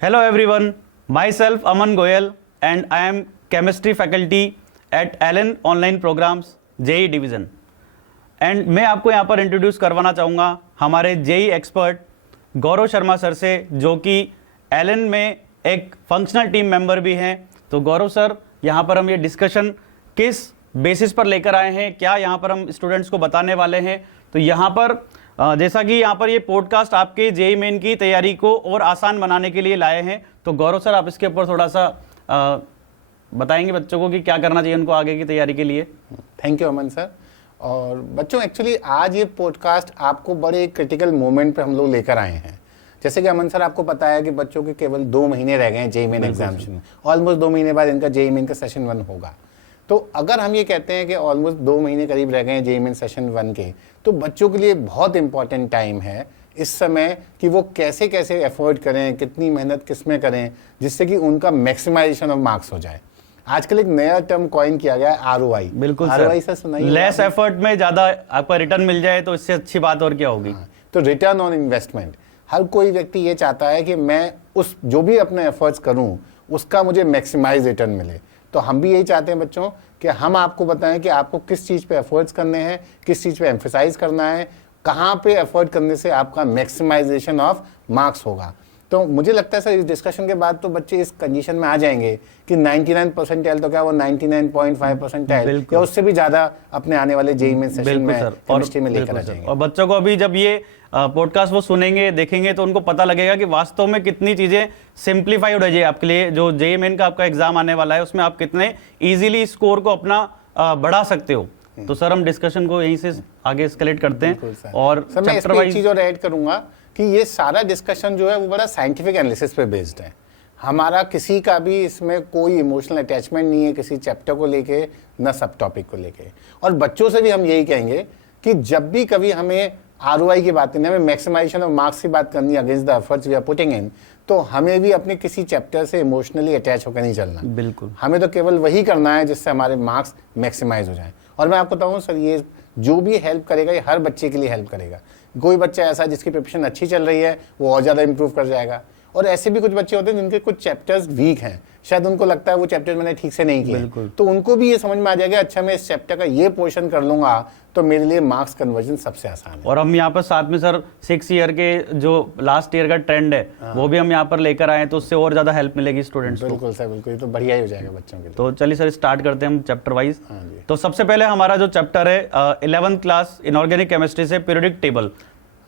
Hello everyone, myself Aman Goyal and I am chemistry faculty at Allen Online Programs JEE Division. And मैं आपको यहाँ पर introduce करवाना चाहूँगा हमारे JEE expert Gaurav Sharma sir से, जो कि एलन में एक फंक्शनल टीम मेंबर भी हैं। तो गौरव सर, यहाँ पर हम ये डिस्कशन किस बेसिस पर लेकर आए हैं, क्या यहाँ पर हम स्टूडेंट्स को बताने वाले हैं। तो यहाँ पर जैसा कि यहाँ पर ये पॉडकास्ट आपके जेई मेन की तैयारी को और आसान बनाने के लिए लाए हैं, तो गौरव सर आप इसके ऊपर थोड़ा सा बताएंगे बच्चों को कि क्या करना चाहिए उनको आगे की तैयारी के लिए। Thank you Aman sir. और बच्चों, एक्चुअली आज ये पॉडकास्ट आपको बड़े क्रिटिकल मोमेंट पे हम लोग लेकर आए हैं। जैसे कि अमन सर आपको पता है कि बच्चों के केवल 2 महीने रह गए हैं जेई मेन एग्जामिनेशन में। ऑलमोस्ट 2 महीने बाद इनका जेई मेन का सेशन 1 होगा। तो अगर हम ये कहते हैं कि ऑलमोस्ट 2 महीने करीब रह गए हैं जेई मेन सेशन 1 के, तो बच्चों के लिए बहुत इंपॉर्टेंट टाइम है इस समय कि वो कैसे कैसे एफर्ट करें, कितनी मेहनत किस में करें, जिससे कि उनका मैक्सिमाइजेशन ऑफ मार्क्स हो जाए। आजकल एक नया टर्म कॉइन किया गया है ROI। बिल्कुल ROI सर सुनाइए। लेस एफर्ट में ज्यादा आपका रिटर्न मिल जाए तो इससे अच्छी बात और क्या होगी। तो रिटर्न ऑन इन्वेस्टमेंट, हर कोई व्यक्ति ये चाहता है कि मैं उस जो भी अपने एफर्ट्स करूं उसका मुझे मैक्सिमाइज रिटर्न मिले। तो हम भी यही चाहते हैं बच्चों कि हम आपको बताएं कि आपको किस चीज़ पे एफर्ट्स करने हैं, किस चीज़ पे एम्फेसाइज करना है, कहाँ पे एफर्ट करने से आपका मैक्सिमाइजेशन ऑफ मार्क्स होगा। तो मुझे लगता है सर इस डिस्कशन के बाद तो बच्चे इस कंडीशन में आ जाएंगे कि 99 परसेंटाइल तो क्या वो 99.5 परसेंटाइल या उससे भी ज्यादा अपने आने वाले जेईई मेन सेशन में केमिस्ट्री में लेकर आ जाएंगे। और बच्चों को अभी जब ये पॉडकास्ट वो सुनेंगे देखेंगे तो उनको पता लगेगा कि वास्तव में कितनी चीजें सिंप्लीफाइड हो जाए आपके लिए। जो जेईई मेन का आपका एग्जाम आने वाला है उसमें आप कितने इजीली स्कोर को अपना बढ़ा सकते हो। तो सर हम डिस्कशन को यहीं से आगे एस्केलेट करते हैं। और सर मैं इसमें एक चीज और ऐड करूंगा कि ये सारा डिस्कशन जो है वो बड़ा साइंटिफिक एनालिसिस पे बेस्ड है। हमारा किसी का भी इसमें कोई इमोशनल अटैचमेंट नहीं है किसी चैप्टर को लेके, न सब टॉपिक को लेके। और बच्चों से भी हम यही कहेंगे कि जब भी कभी हमें ROI की बात करनी है, हमें मैक्सिमाइजेशन ऑफ मार्क्स की बात करनी है against the efforts we are putting in, तो हमें भी अपने किसी चैप्टर से इमोशनली अटैच होकर नहीं चलना। बिल्कुल, हमें तो केवल वही करना है जिससे हमारे मार्क्स मैक्सिमाइज हो जाए। और मैं आपको बताऊँ सर, ये जो भी हेल्प करेगा ये हर बच्चे के लिए हेल्प करेगा। कोई बच्चा ऐसा जिसकी प्रिपरेशन अच्छी चल रही है वो और ज़्यादा इंप्रूव कर जाएगा, और ऐसे भी कुछ बच्चे होते हैं जिनके कुछ चैप्टर्स वीक हैं, शायद उनको लगता है वो चैप्टर मैंने ठीक से नहीं किया, तो उनको भी ये समझ में आ जाएगा अच्छा मैं इस चैप्टर का ये पोर्शन कर लूंगा तो मेरे लिए मार्क्स कन्वर्जन सबसे आसान है। और हम यहाँ पर साथ में सर 6 ईयर के जो लास्ट ईयर का ट्रेंड है वो भी हम यहाँ पर लेकर आए, तो उससे और ज्यादा हेल्प मिलेगी स्टूडेंट्स को। बिल्कुल सर, बिल्कुल, तो बढ़िया ही हो जाएगा बच्चों के लिए। तो चलिए सर स्टार्ट करते हैं हम चैप्टर वाइज। तो सबसे पहले हमारा जो चैप्टर है 11th क्लास इनऑर्गेनिक केमिस्ट्री से पीरियोडिक टेबल।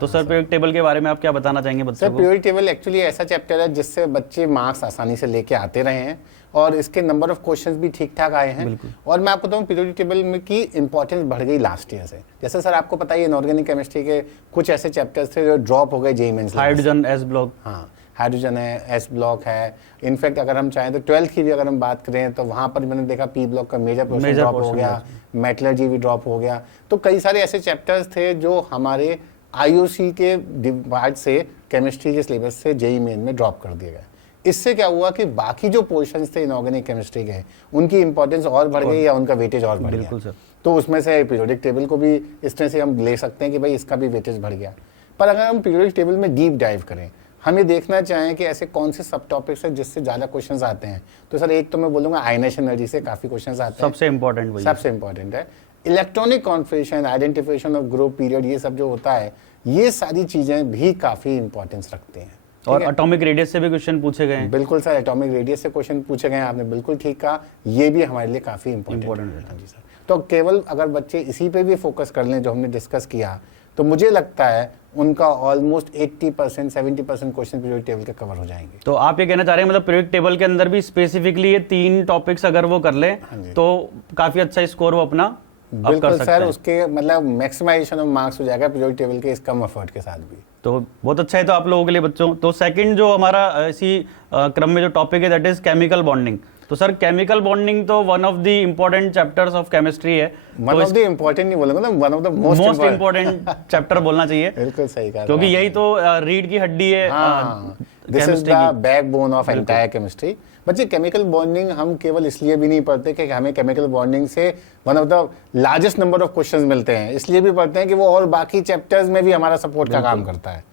तो सर पीरियोडिक टेबल के बारे में आप क्या बताना चाहेंगे बच्चों को? पीरियोडिक टेबल एक्चुअली ऐसा चैप्टर है जिससे बच्चे मार्क्स आसानी से लेके आते रहे हैं और इसके नंबर ऑफ क्वेश्चंस भी ठीक ठाक आए हैं। और मैं आपको बताऊं पीरियोडिक टेबल में की इंपॉर्टेंस बढ़ गई लास्ट ईयर से। जैसे सर आपको पता है इनऑर्गेनिक केमिस्ट्री के कुछ ऐसे चैप्टर्स थे जो ड्रॉप हो गए JEE Mains. Hydrogen S block, हाँ हाइड्रोजन है, एस ब्लॉक है। इनफैक्ट अगर हम चाहें तो 12th की भी अगर हम बात करें तो वहां पर मैंने देखा पी ब्लॉक का मेजर पोर्शन ड्रॉप हो गया, मेटलर्जी भी ड्रॉप हो गया। तो कई सारे ऐसे चैप्टर्स थे जो हमारे IOC के डिवाइड से केमिस्ट्री के सिलेबस से जेईई मेन में ड्रॉप कर दिए गए। इससे क्या हुआ कि बाकी जो पोर्शंस थे इनऑर्गेनिक केमिस्ट्री के उनकी इंपॉर्टेंस और बढ़ गई या उनका वेटेज और बढ़ गया। तो उसमें से पीरियोडिक टेबल को भी इस तरह से हम ले सकते हैं कि भाई इसका भी वेटेज बढ़ गया। पर अगर हम पीरियोडिक टेबल में डीप डाइव करें, हम ये देखना चाहें कि ऐसे कौन से सब टॉपिक्स हैं जिससे ज़्यादा क्वेश्चंस आते हैं, तो सर एक तो मैं बोलूँगा आयनेशन एनर्जी से काफ़ी क्वेश्चंस आते हैं। सबसे इंपॉर्टेंट है electronic configuration, identification of group, period, ये सब जो होता है, ये सारी चीजें भी काफी इंपॉर्टेंस रखते हैं। और एटॉमिक रेडियस से भी क्वेश्चन पूछे गए हैं। बिल्कुल सर, एटॉमिक रेडियस से क्वेश्चन पूछे गए हैं, आपने बिल्कुल ठीक कहा, ये भी हमारे लिए काफी इंपॉर्टेंट है जी सर। तो केवल अगर बच्चे इसी पे भी फोकस कर लें जो हमने डिस्कस किया, तो मुझे लगता है उनका ऑलमोस्ट 80% 70% क्वेश्चन पीरियोडिक टेबल के कवर हो जाएंगे। तो आप ये कहना चाह रहे हैं मतलब पीरियोडिक टेबल के अंदर भी स्पेसिफिकली ये 3 टॉपिक्स अगर वो कर ले तो काफी अच्छा स्कोर वो अपना बिल्कुल सर, उसके मतलब मैक्सिमाइजेशन ऑफ मार्क्स हो जाएगा पीरियोडिक टेबल के इस कम एफर्ट के साथ भी। तो बहुत अच्छा है तो आप लोगों के लिए बच्चों। तो सेकंड जो हमारा इसी क्रम में जो टॉपिक है दैट इज केमिकल बॉन्डिंग। तो सर केमिकल बॉन्डिंग तो one of the important chapters of chemistry है। वन ऑफ द इम्पोर्टेंट नहीं बोलूंगा, one of the most important chapter बोलना चाहिए। बिल्कुल सही कहा, क्योंकि यही तो रीढ़ की हड्डी है। This is the backbone of entire chemistry. बच्चे केमिकल बॉन्डिंग हम केवल इसलिए भी नहीं पढ़ते कि हमें केमिकल बॉन्डिंग से one of the largest number of questions मिलते हैं, इसलिए भी पढ़ते हैं कि वो और बाकी चैप्टर्स में भी हमारा सपोर्ट का काम करता है।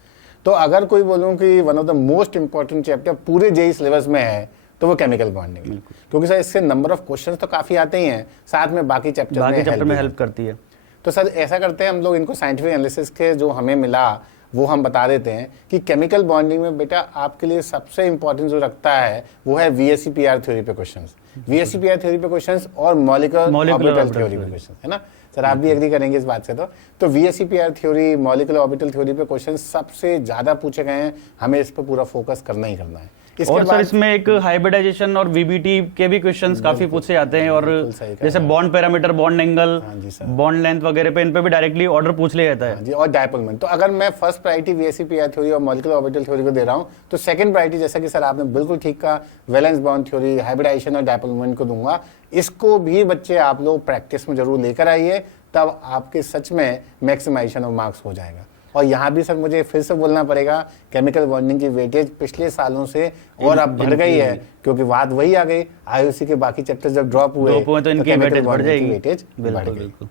तो अगर कोई बोलूं कि one of the most important chapter पूरे जेई सिलेबस में है तो वो केमिकल बॉन्डिंग है, क्योंकि सर इससे नंबर ऑफ क्वेश्चंस तो काफी आते ही हैं, साथ में बाकी चैप्टर में हेल्प करती है। तो सर ऐसा करते हैं हम लोग, इनको साइंटिफिक एनालिसिस के जो हमें मिला वो हम बता देते हैं कि केमिकल बॉन्डिंग में बेटा आपके लिए सबसे इंपॉर्टेंट जो रखता है वो है VSEPR थ्योरी पे क्वेश्चंस, VSEPR थ्योरी पे क्वेश्चंस और मॉलिक्यूलर ऑर्बिटल थ्योरी पे क्वेश्चंस, है ना सर, आप भी एग्री करेंगे इस बात से। तो VSEPR theory, molecular orbital theory पे क्वेश्चंस सबसे ज्यादा पूछे गए हैं, हमें इस पर पूरा फोकस करना ही करना है। और सर इसमें एक हाइब्रिडाइजेशन और VBT के भी क्वेश्चंस काफी पूछे जाते हैं, और जैसे bond parameter, bond angle, bond length वगैरह पे इन पे भी डायरेक्टली ऑर्डर पूछ लिया जाता है जी। और डायपोल मोमेंट, तो अगर मैं फर्स्ट प्रायोरिटी VSEPR थ्योरी और मॉलिक्यूलर ऑर्बिटल थ्योरी को दे रहा हूं तो सेकंड प्रायोरिटी, जैसा कि सर आपने बिल्कुल ठीक कहा, वैलेंस बॉन्ड थ्योरी, हाइब्रिडाइजेशन और डायपोल मोमेंट को दूंगा। इसको भी बच्चे आप लोग प्रैक्टिस में जरूर लेकर आइए, तब आपके सच में मैक्सिमाइजेशन ऑफ मार्क्स हो जाएगा। और यहाँ भी सर मुझे फिर से बोलना पड़ेगा, केमिकल बॉन्डिंग की वेटेज पिछले सालों से और अब बढ़ गई है, क्योंकि बात वही आ गई, IUC के बाकी चैप्टर जब ड्रॉप हुए तो इनकी वेटेज बढ़ जाएगी। बिल्कुल।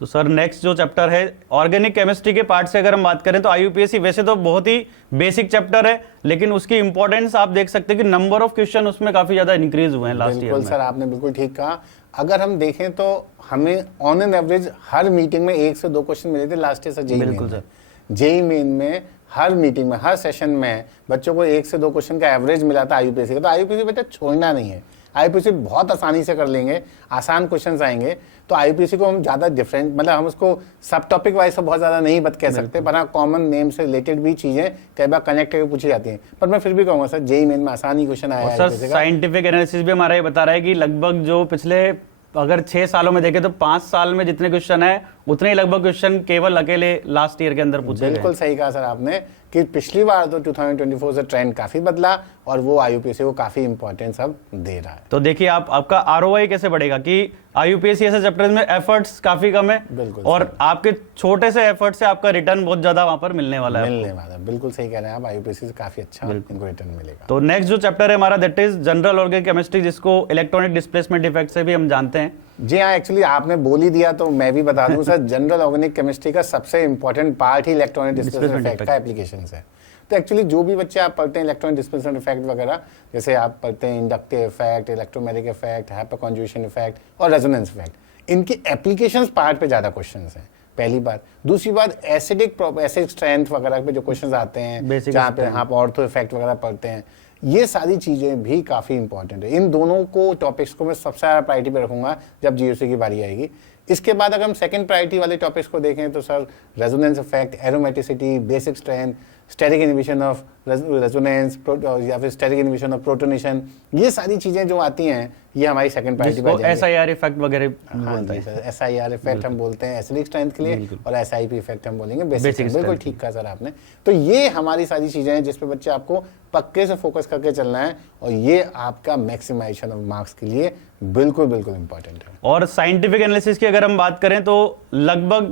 तो सर नेक्स्ट जो चैप्टर है ऑर्गेनिक केमिस्ट्री के पार्ट से अगर हम बात करें तो IUPAC वैसे तो बहुत ही बेसिक चैप्टर है, लेकिन उसकी इंपॉर्टेंस आप देख सकते हैं कि नंबर ऑफ क्वेश्चन उसमें काफी ज्यादा इंक्रीज हुए हैं लास्ट ईयर में। बिल्कुल सर, आपने बिल्कुल ठीक कहा। अगर हम देखें तो हमें on an average her meeting में 1 से 2 क्वेश्चन मिले थे लास्ट ईयर से। बिल्कुल सर, जेई मेन में हर मीटिंग में, हर सेशन में बच्चों को 1 से 2 क्वेश्चन का एवरेज मिला था IUPAC का। तो IUPAC बेटा छोड़ना नहीं है, IUPAC बहुत आसानी से कर लेंगे, आसान क्वेश्चंस आएंगे। तो IUPAC को हम ज्यादा डिफरेंट, मतलब हम उसको सब टॉपिक वाइज तो बहुत ज्यादा नहीं कह सकते, पर हाँ कॉमन नेम से रिलेटेड भी चीजें कई बार कनेक्ट करके पूछी जाती हैं। पर मैं फिर भी कहूंगा सर जेई मेन में आसान ही क्वेश्चन आया है। सर साइंटिफिक एनालिसिस भी हमारा ये बता रहा है कि लगभग जो पिछले अगर 6 सालों में देखें तो 5 साल में जितने क्वेश्चन है उतने ही लगभग क्वेश्चन केवल अकेले लास्ट ईयर के अंदर पूछे गए। बिल्कुल सही कहा सर आपने कि पिछली बार तो 2024 से ट्रेंड काफी बदला और वो IUPAC को काफी इंपॉर्टेंस अब दे रहा है। तो देखिए आपका ROI कैसे बढ़ेगा कि IUPAC ऐसे चैप्टर्स में एफर्ट्स काफी कम है, और आपके छोटे से एफर्ट से आपका रिटर्न बहुत ज्यादा वहां पर मिलने वाला है। बिल्कुल सही कह रहे हैं आप, IUPAC से काफी अच्छा इनको रिटर्न मिलेगा। तो नेक्स्ट जो चैप्टर है हमारा that is general organic chemistry, जिसको इलेक्ट्रॉनिक डिस्प्लेसमेंट इफेक्ट से भी हम जानते हैं। जी हाँ, एक्चुअली आपने बोल ही दिया तो मैं भी बता दूं सर, जनरल ऑर्गेनिक केमिस्ट्री का सबसे इंपॉर्टेंट पार्ट ही इलेक्ट्रॉनिक डिस्प्लेसमेंट इफेक्ट का एप्लीकेशंस है। तो एक्चुअली जो भी बच्चे आप पढ़ते हैं इलेक्ट्रॉनिक डिस्प्लेसमेंट इफेक्ट वगैरह, जैसे आप पढ़ते हैं inductive effect, electromagnetic effect, hyperconjugation effect और रेजोनेंस इफेक्ट, इनकी एप्लीकेशंस पार्ट पे ज्यादा क्वेश्चंस हैं, पहली बात। दूसरी बात, एसिडिक स्ट्रेंथ वगैरह पे जो क्वेश्चंस आते हैं, जहाँ पे आप ऑर्थो इफेक्ट वगैरह पढ़ते हैं, ये सारी चीजें भी काफी इंपॉर्टेंट है। इन दोनों को टॉपिक्स को मैं सबसे ज्यादा प्रायोरिटी पे रखूंगा जब GOC की बारी आएगी। इसके बाद अगर हम सेकंड प्रायोरिटी वाले टॉपिक्स को देखें तो sir resonance effect, aromaticity, basic strength, steric inhibition of resonance या फिर स्टेरिक इनहिबिशन ऑफ प्रोटोनेशन, ये सारी चीजें जो आती हैं ये हमारी सेकंड प्रायोरिटी पे जाएंगे। SIR इफेक्ट वगैरह बोलते हैं, SIR इफेक्ट हम बोलते हैं एसिडिक स्ट्रेंथ के लिए, और SIP इफेक्ट हम बोलेंगे बेसिक। बिल्कुल ठीक कहा सर आपने। तो ये हमारी सारी चीजें हैं जिस पे बच्चे आपको पक्के से फोकस करके चलना है, और ये आपका मैक्सिमाइजेशन ऑफ मार्क्स के लिए बिल्कुल बिल्कुल इंपॉर्टेंट है। और साइंटिफिक एनालिसिस की अगर हम बात करें तो लगभग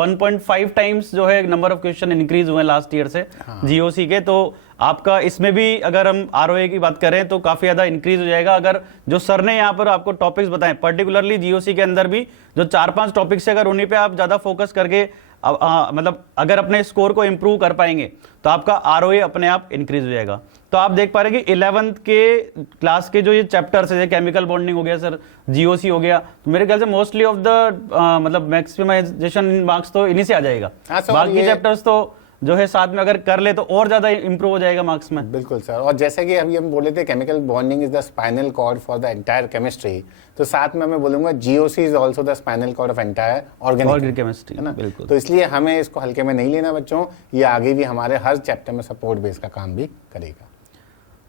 1.5 टाइम्स जो है नंबर ऑफ क्वेश्चन इंक्रीज हुए लास्ट ईयर से GOC के। तो आपका इसमें भी अगर हम ROI की बात करें तो काफी ज्यादा इंक्रीज हो जाएगा। अगर जो सर ने यहाँ पर आपको टॉपिक्स बताए पर्टिकुलरली GOC के अंदर भी जो 4-5 टॉपिक्स है, अगर उन्हीं पे आप ज्यादा फोकस करके मतलब अगर अपने स्कोर को इंप्रूव कर पाएंगे तो आपका ROI अपने आप इंक्रीज हो जाएगा। तो आप देख पा रहे हैं कि 11th के क्लास के जो ये चैप्टर्स है, केमिकल बॉन्डिंग हो गया सर, GOC हो गया, तो मेरे ख्याल से मोस्टली ऑफ द मतलब मैक्सिमाइजेशन मार्क्स तो इन्हीं से आ जाएगा। बाकी चैप्टर्स तो जो है साथ में अगर कर ले तो और ज्यादा इंप्रूव हो जाएगा मार्क्स में। बिल्कुल सर, और जैसे कि अभी हम बोले थे chemical bonding is the spinal cord for the entire chemistry, तो साथ में मैं बोलूंगा GOC is also the spinal cord of entire organic chemistry, है ना। बिल्कुल। तो इसलिए हमें इसको हल्के में नहीं लेना बच्चों, ये आगे भी हमारे हर चैप्टर में सपोर्ट बेस का काम भी करेगा।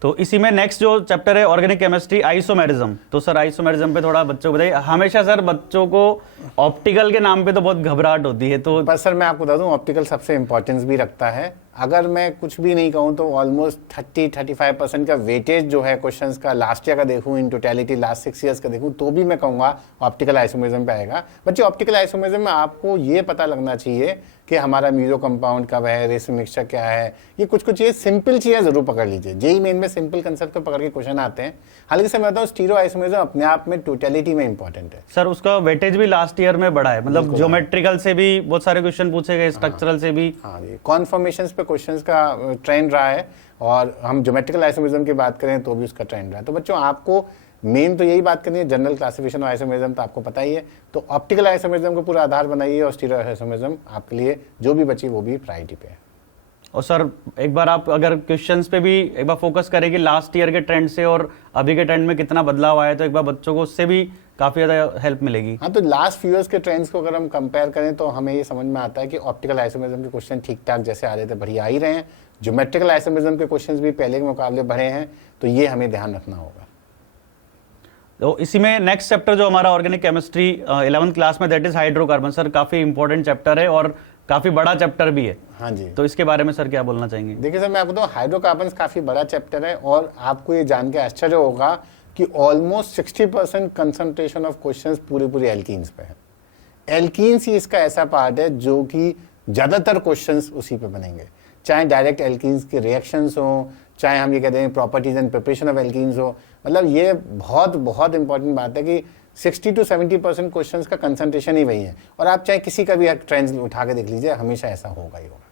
तो इसी में नेक्स्ट जो चैप्टर है ऑर्गेनिक केमिस्ट्री, आइसोमेरिज्म। तो सर आइसोमेरिज्म पे थोड़ा बच्चों को बताइए। हमेशा सर बच्चों को ऑप्टिकल के नाम पे तो बहुत घबराहट होती है, तो पर सर मैं आपको बता दूं ऑप्टिकल सबसे इंपॉर्टेंस भी रखता है। अगर मैं कुछ भी नहीं कहूं तो ऑलमोस्ट 30-35% का वेटेज जो है क्वेश्चंस का लास्ट ईयर का देखूं, इन टोटलिटी लास्ट 6 ईयर्स का देखूं, तो भी मैं कहूंगा ऑप्टिकल आइसोमेरिज्म पे आएगा। बच्चे ऑप्टिकल आइसोमेरिज्म में आपको ये पता लगना चाहिए कि हमारा म्यूरो कंपाउंड कब है, रेसिन मिक्सचर क्या है, ये कुछ ये सिंपल चीजें जरूर पकड़ लीजिए। जेई मेन में सिंपल कंसेप्ट को पकड़ के क्वेश्चन आते हैं। हालांकि सर मैं बताऊं स्टीरियो आइसोमेरिज्म अपने आप में टोटलिटी में इंपॉर्टेंट है सर। उसका वेटेज भी लास्ट ईयर में बढ़ा है, मतलब ज्योमेट्रिकल से भी बहुत सारे क्वेश्चन पूछे गए, स्ट्रक्चरल से भी। हाँ जी, कॉन्फॉर्मेशंस पे पे क्वेश्चंस का ट्रेंड रहा है, और हम ज्योमेट्रिकल आइसोमेरिज्म की बात करें तो भी उसका ट्रेंड रहा है। तो बच्चों आपको मेन तो यही बात करनी है, जनरल क्लासिफिकेशन ऑफ आइसोमेरिज्म तो आपको पता ही है, तो ऑप्टिकल आइसोमेरिज्म को पूरा आधार बनाइए, और स्टीरियो आइसोमेरिज्म आपके लिए जो भी बची वो भी प्रायोरिटी पे है। और सर एक बार आप अगर क्वेश्चंस पे भी एक बार फोकस करें कि लास्ट ईयर के ट्रेंड से और अभी के ट्रेंड में कितना बदलाव आया है, तो एक बार बच्चों को उससे भी काफी ज्यादा हेल्प मिलेगी। हाँ, तो लास्ट फ्यू ईयर्स के ट्रेंड्स को अगर हम कंपेयर करें तो हमें ये समझ में आता है कि ऑप्टिकल आइसोमेरिज्म के क्वेश्चन ठीक ठाक जैसे आ रहे थे बढ़िया आ ही रहे हैं, ज्योमेट्रिकल आइसोमेरिज्म के क्वेश्चंस भी पहले के मुकाबले बढ़े हैं, तो ये हमें ध्यान रखना होगा। तो इसी में नेक्स्ट चैप्टर जो हमारा ऑर्गेनिक केमिस्ट्री 11th क्लास में, दैट इज हाइड्रोकार्बन। सर काफी इंपॉर्टेंट चैप्टर है और काफी बड़ा चैप्टर भी है। हाँ जी, तो इसके बारे में सर क्या बोलना चाहेंगे? देखिए सर, मैं आपको बताऊं हाइड्रोकार्बन्स काफी बड़ा चैप्टर है, और आपको ये जान के आश्चर्य होगा कि ऑलमोस्ट 60% कंसंट्रेशन ऑफ क्वेश्चंस पूरे एल्कीन्स पे है। एल्कीन्स ही इसका ऐसा पार्ट है जो कि ज्यादातर क्वेश्चंस उसी पे बनेंगे, चाहे डायरेक्ट एल्कीन्स के रिएक्शंस हो, चाहे हम ये कहते हैं properties and preparation of alkenes हो। मतलब ये बहुत इंपॉर्टेंट बात है कि 60 to 70% क्वेश्चंस का कंसंट्रेशन ही वही है, और आप चाहे किसी का भी ट्रेंड्स उठा के देख लीजिए, हमेशा ऐसा होगा ही होगा।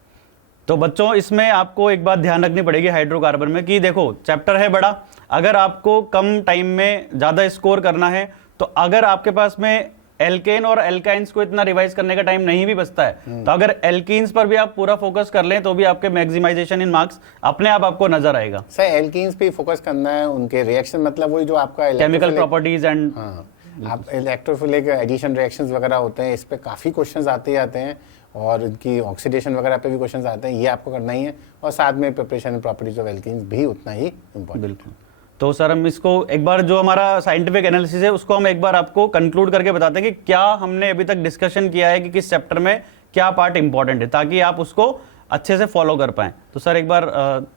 तो बच्चों इसमें आपको एक बात ध्यान रखनी पड़ेगी हाइड्रोकार्बन में, कि देखो चैप्टर है बड़ा, अगर आपको कम टाइम में ज्यादा स्कोर करना है, तो अगर आपके पास में एल्केन और एल्काइंस को इतना रिवाइज करने का टाइम नहीं भी बचता है, तो अगर एल्कीन्स पर भी आप पूरा फोकस कर लें तो भी आपके मैक्सिमाइजेशन इन मार्क्स अपने आप आपको नजर आएगा। सर एल्कीन्स पे फोकस करना है, उनके रिएक्शन, मतलब वही जो आपका केमिकल प्रॉपर्टीज एंड आप इलेक्ट्रोफिलिक एडिशन रिएक्शंस वगैरह होते हैं, इस पे काफी क्वेश्चंस आते हैं, और इनकी ऑक्सीडेशन वगैरह पे भी क्वेश्चंस आते हैं, ये आपको करना ही है, और साथ में preparation and properties of alkenes भी उतना ही इंपॉर्टेंट। बिल्कुल। तो सर हम इसको एक बार जो हमारा साइंटिफिक एनालिसिस है उसको हम एक बार आपको कंक्लूड करके बताते हैं कि क्या हमने अभी तक डिस्कशन किया है कि किस चैप्टर में क्या पार्ट इंपॉर्टेंट है, ताकि आप उसको अच्छे से फॉलो कर पाएं। तो सर एक बार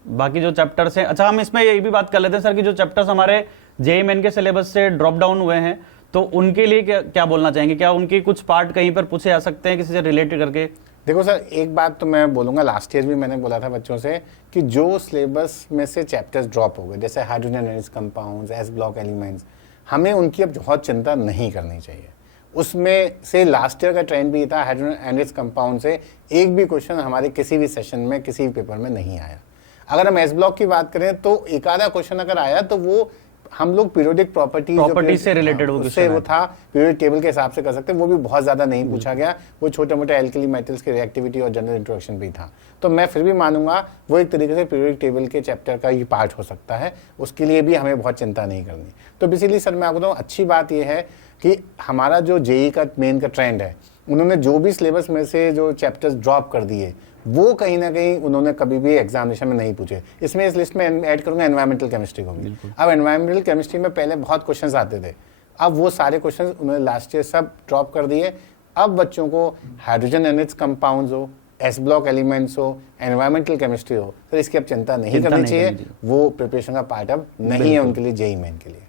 बाकी जो चैप्टर्स हैं, अच्छा हम इसमें ये भी बात कर लेते हैं सर कि जो चैप्टर्स हमारे जेईई मेन के सिलेबस से ड्रॉप डाउन हुए हैं, तो उनके लिए क्या बोलना चाहेंगे? क्या उनके कुछ पार्ट कहीं पर पूछे जा सकते हैं किसी से रिलेटेड करके? देखो सर, एक बात तो मैं बोलूंगा, लास्ट ईयर भी मैंने बोला था बच्चों से कि जो सिलेबस में से चैप्टर्स ड्रॉप हो गए, जैसे hydrogen analysis compounds, S block elements, हमें उनकी अब बहुत चिंता नहीं करनी चाहिए। उसमें से लास्ट ईयर का ट्रेंड भी था, हाइड्रोजन एनालिसिस कंपाउंड से एक भी क्वेश्चन हमारे किसी भी सेशन में, किसी भी पेपर में नहीं आया। अगर हम एस ब्लॉक की बात करें तो एक आधा क्वेश्चन अगर आया तो वो हम लोग पीरियोडिक प्रॉपर्टी से रिलेटेड उससे वो था, पीरियोडिक टेबल के हिसाब से कर सकते हैं, वो भी बहुत ज्यादा नहीं पूछा गया, वो छोटे मोटे एल्कली मेटल्स की रिएक्टिविटी और जनरल इंट्रोडक्शन भी था। तो मैं फिर भी मानूंगा वो एक तरीके से पीरियोडिक टेबल के चैप्टर का ही पार्ट हो सकता है, उसके लिए भी हमें बहुत चिंता नहीं करनी। तो बेसिकली सर मैं आपको बताऊं, अच्छी बात यह है कि हमारा जो जेईई का मेन का ट्रेंड है, उन्होंने जो भी सिलेबस में से जो चैप्टर्स ड्रॉप कर दिए वो कहीं ना कहीं उन्होंने कभी भी एग्जामिनेशन में नहीं पूछे। इसमें इस लिस्ट में ऐड करूंगा एनवायरमेंटल केमिस्ट्री को भी। अब एनवायरमेंटल केमिस्ट्री में पहले बहुत क्वेश्चंस आते थे, अब वो सारे क्वेश्चंस उन्होंने लास्ट ईयर सब ड्रॉप कर दिए। अब बच्चों को हाइड्रोजन एनालिसिस कंपाउंड्स हो, एस ब्लॉक एलिमेंट्स हो, एनवायरमेंटल केमिस्ट्री हो, तो इसकी अब चिंता नहीं करनी चाहिए, वो प्रिपरेशन का पार्ट अब नहीं है उनके लिए, जेईई मेन के लिए।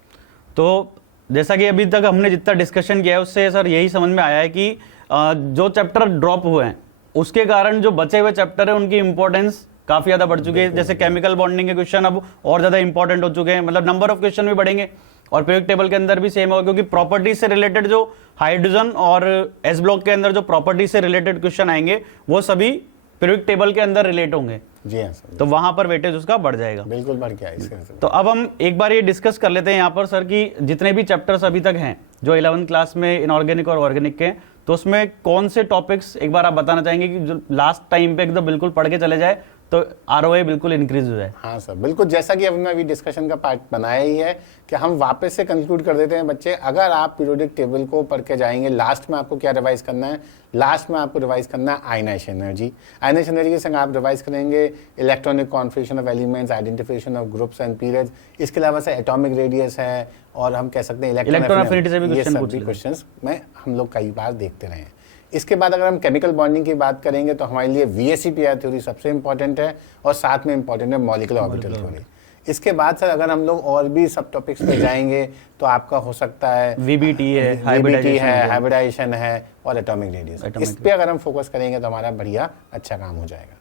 तो जैसा कि अभी तक हमने जितना डिस्कशन किया है उससे सर यही समझ में आया है कि जो चैप्टर ड्रॉप हुए हैं उसके कारण जो बचे हुए चैप्टर है उनकी इंपॉर्टेंस काफी ज्यादा बढ़ चुकी है। जैसे केमिकल बॉन्डिंग के क्वेश्चन अब और ज्यादा इंपॉर्टेंट हो चुके हैं, मतलब नंबर ऑफ क्वेश्चन भी बढ़ेंगे, और पीरियोडिक टेबल के अंदर भी सेम होगा, क्योंकि प्रॉपर्टीज से रिलेटेड जो हाइड्रोजन और एस ब्लॉक के अंदर जो प्रॉपर्टीज से रिलेटेड क्वेश्चन आएंगे वो सभी पीरियोडिक टेबल के अंदर रिलेट होंगे। जी हाँ सर, तो वहां पर वेटेज उसका बढ़ जाएगा। बिल्कुल बढ़ गया इसके। तो अब हम एक बार ये डिस्कस कर लेते हैं यहाँ पर सर कि जितने भी चैप्टर्स अभी तक हैं जो 11th क्लास में इनऑर्गेनिक और ऑर्गेनिक के, तो उसमें कौन से टॉपिक्स एक बार आप बताना चाहेंगे कि जो लास्ट टाइम पे एकदम बिल्कुल पढ़ के चले जाए तो आरओए बिल्कुल इंक्रीज हो जाए? हाँ सर, बिल्कुल, जैसा कि हमने अभी डिस्कशन का पार्ट बनाया ही है कि हम वापस से कंक्लूड कर देते हैं बच्चे, अगर आप पीरियोडिक टेबल को पढ़ के जाएंगे, लास्ट में आपको क्या रिवाइज करना है? लास्ट में आपको रिवाइज करना है आयनाइजेशन एनर्जी। आयनाइजेशन एनर्जी के संग आप रिवाइज करेंगे electronic configuration of elements, identification of groups and periods, इसके अलावा से एटॉमिक रेडियस है, और हम कह सकते हैं इलेक्ट्रॉन एफिनिटी से भी क्वेश्चन में हम लोग कई बार देखते रहे हैं। इसके बाद अगर हम केमिकल बॉन्डिंग की बात करेंगे तो हमारे लिए VSEPR थ्योरी सबसे इंपॉर्टेंट है, और साथ में इंपॉर्टेंट है मॉलिक्यूलर ऑर्बिटल थ्योरी। इसके बाद सर अगर हम लोग और भी सब टॉपिक्स पे जाएंगे तो आपका हो सकता है VBT है, हाइब्रिडाइजेशन है, और एटॉमिक रेडियस। इस पे अगर हम फोकस करेंगे तो हमारा बढ़िया अच्छा काम हो जाएगा।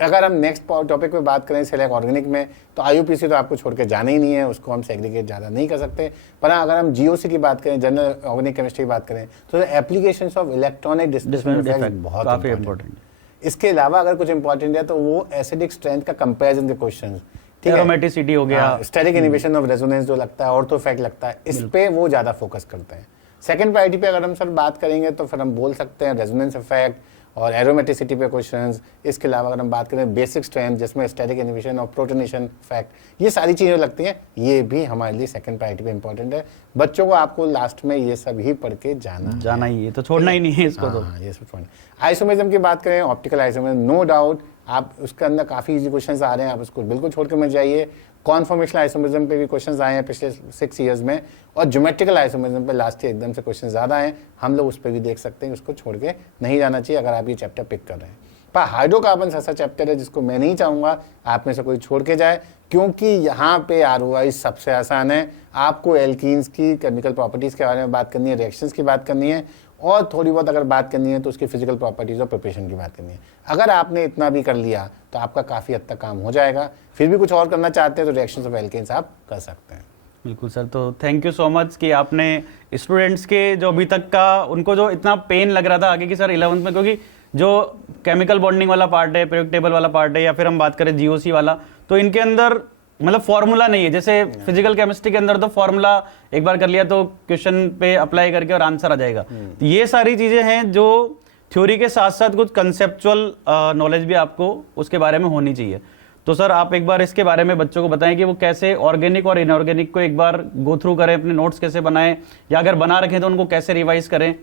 अगर हम नेक्स्ट टॉपिक पे बात करें सेलेक्ट ऑर्गेनिक में, तो IUPAC तो आपको छोड़ के जाना ही नहीं है, उसको हम सेग्रीगेट ज़्यादा नहीं कर सकते। पर अगर हम GOC की बात करें, जनरल ऑर्गेनिक केमिस्ट्री की बात करें, तो applications of electronic displacement effect बहुत इंपॉर्टेंट है। इसके अलावा अगर कुछ इंपॉर्टेंट है तो वो एसिडिक स्ट्रेंथ का कंपैरिजन के क्वेश्चन, ठीक है, एरोमेटिसिटी हो गया, स्टेरिक इनहिबिशन ऑफ रेजोनेंस जो लगता है, ऑर्थो इफेक्ट लगता है, इस पे वो ज्यादा फोकस करते हैं। सेकंड प्रायोरिटी पे अगर हम सर बात करेंगे तो फिर हम बोल सकते हैं रेजोनेंस इफेक्ट और एरोमेटिसिटी पे क्वेश्चंस। इसके अलावा अगर हम बात करें बेसिक स्ट्रेंथ जिसमें स्टैटिक इनहिबिशन और प्रोटोनेशन इफेक्ट, ये सारी चीजें लगती हैं, ये भी हमारे लिए सेकंड प्रायोरिटी पे इंपॉर्टेंट है। बच्चों को आपको लास्ट में ये सब ही पढ़ के जाना ही है, तो छोड़ना ही नहीं है इसको। तो ये सब छोड़ना। आइसोमेरिज्म की बात करें, ऑप्टिकल आइसोमेरिज्म, नो डाउट आप उसके अंदर काफी इजी क्वेश्चंस आ रहे हैं, आप उसको बिल्कुल छोड़ के मत जाइए। कॉन्फॉर्मेशनल आइसोमेरिज्म पे भी क्वेश्चंस आए हैं पिछले 6 इयर्स में, और ज्योमेट्रिकल आइसोमेरिज्म पे लास्ट ईयर एकदम से क्वेश्चन ज्यादा हैं, हम लोग उस पर भी देख सकते हैं, उसको छोड़ के नहीं जाना चाहिए अगर आप ये चैप्टर पिक कर रहे हैं। पर हाइड्रोकार्बन ऐसा चैप्टर है जिसको मैं नहीं चाहूंगा आप में से कोई छोड़ के जाए, क्योंकि यहाँ पे ROI सबसे आसान है। आपको एल्कीन्स की केमिकल प्रॉपर्टीज के बारे में बात करनी है, रिएक्शंस की बात करनी है, और थोड़ी बहुत अगर बात करनी है तो उसकी फिजिकल प्रॉपर्टीज और प्रिपरेशन की बात करनी है। अगर आपने इतना भी कर लिया तो आपका काफी हद तक काम हो जाएगा। फिर भी कुछ और करना चाहते हैं तो रिएक्शंस ऑफ एल्केन्स आप कर सकते हैं। बिल्कुल सर, तो थैंक यू सो मच कि आपने स्टूडेंट्स के जो अभी तक का उनको जो इतना पेन लग रहा था आगे की सर 11th में, क्योंकि जो केमिकल बॉन्डिंग वाला पार्ट है, पीरियोडिक टेबल वाला पार्ट है, या फिर हम बात करें GOC वाला, तो इनके अंदर मतलब फॉर्मूला नहीं है। जैसे फिजिकल केमिस्ट्री के अंदर तो फॉर्मूला एक बार कर लिया तो क्वेश्चन पे अप्लाई करके और आंसर आ जाएगा। तो ये सारी चीजें हैं जो थ्योरी के साथ साथ कुछ कंसेप्चुअल नॉलेज भी आपको उसके बारे में होनी चाहिए। तो सर आप एक बार इसके बारे में बच्चों को बताएं कि वो कैसे ऑर्गेनिक और इनऑर्गेनिक को एक बार गो थ्रू करें, अपने नोट्स कैसे बनाएं, या अगर बना रखें तो उनको कैसे रिवाइज करें।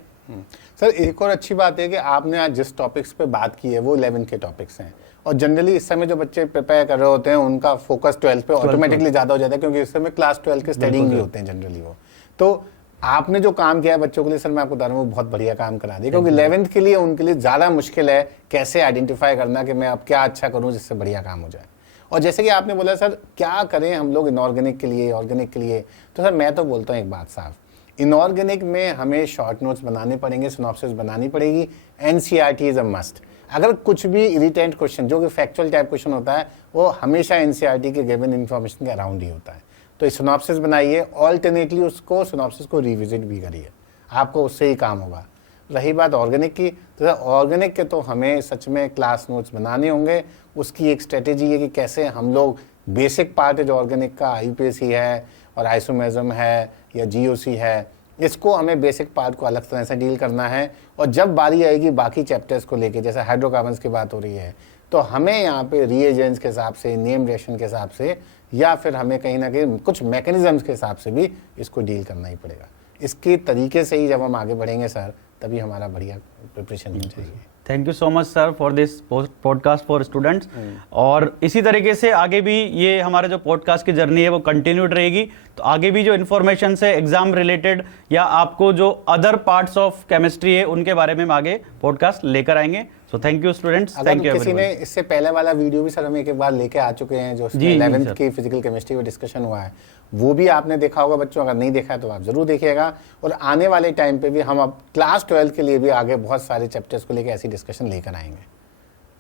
सर एक और अच्छी बात है कि आपने आज जिस टॉपिक्स पे बात की है वो 11th के टॉपिक्स हैं, और जनरली इस समय जो बच्चे प्रिपेयर कर रहे होते हैं उनका फोकस 12th पे ऑटोमेटिकली ज्यादा हो जाता है, क्योंकि इस समय क्लास 12 के स्टडिंग भी होते हैं जनरली वो। तो आपने जो काम किया है बच्चों के लिए सर, मैं आपको बता रहा हूँ वो बहुत बढ़िया काम करा दिया, क्योंकि 11th के लिए उनके लिए ज्यादा मुश्किल है कैसे आइडेंटिफाई करना कि मैं अब क्या अच्छा करूँ जिससे बढ़िया काम हो जाए। और जैसे कि आपने बोला सर क्या करें हम लोग इनऑर्गेनिक के लिए, ऑर्गेनिक के लिए, तो सर मैं तो बोलता हूँ एक बात साफ, इनऑर्गेनिक में हमें शॉर्ट नोट्स बनाने पड़ेंगे, सिनॉप्सिस बनानी पड़ेगी, NCERT इज अ मस्ट। अगर कुछ भी इरिटेंट क्वेश्चन जो कि फैक्चुअल टाइप क्वेश्चन होता है वो हमेशा NCERT के गिवन इन्फॉर्मेशन के अराउंड ही होता है, तो सिनॉप्सिस बनाइए, ऑल्टरनेटली उसको सिनॉप्सिस को रिविजिट भी करिए, आपको उससे ही काम होगा। रही बात ऑर्गेनिक की, तो ऑर्गेनिक के तो हमें सच में क्लास नोट्स बनाने होंगे। उसकी एक स्ट्रेटेजी है कि कैसे हम लोग बेसिक पार्ट है जो ऑर्गेनिक का IUPAC है और आइसोमेरिज्म है या GOC है, इसको हमें बेसिक पार्ट को अलग तरह से डील करना है। और जब बारी आएगी बाकी चैप्टर्स को लेके, जैसे हाइड्रोकार्बन्स की बात हो रही है, तो हमें यहाँ पे रिएजेंट्स के हिसाब से, नेम रिएक्शन के हिसाब से, या फिर हमें कहीं ना कहीं कुछ मैकेनिज्म्स के हिसाब से भी इसको डील करना ही पड़ेगा। इसके तरीके से ही जब हम आगे बढ़ेंगे सर, तभी हमारा बढ़िया प्रिपरेशन हो जाएगी। Thank you so much sir for this podcast for students. और इसी तरीके से आगे भी ये हमारे जो पॉडकास्ट की जर्नी है वो कंटिन्यूड रहेगी। तो आगे भी जो इन्फॉर्मेशन है एग्जाम रिलेटेड या आपको जो अदर पार्ट्स ऑफ केमिस्ट्री है उनके बारे में हम आगे पॉडकास्ट लेकर आएंगे। So thank you students, thank you. किसी ने इससे पहले वाला वीडियो भी सर हम एक बार लेके आ चुके हैं जो 11th की फिजिकल केमिस्ट्री में डिस्कशन हुआ है, वो भी आपने देखा होगा बच्चों, अगर नहीं देखा है तो आप जरूर देखिएगा। और आने वाले टाइम पे भी हम अब क्लास 12 के लिए भी आगे बहुत सारे चैप्टर्स को लेकर ऐसी डिस्कशन लेकर आएंगे।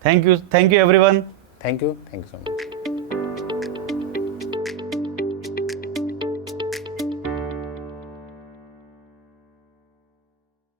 Thank you everyone. Thank you so much.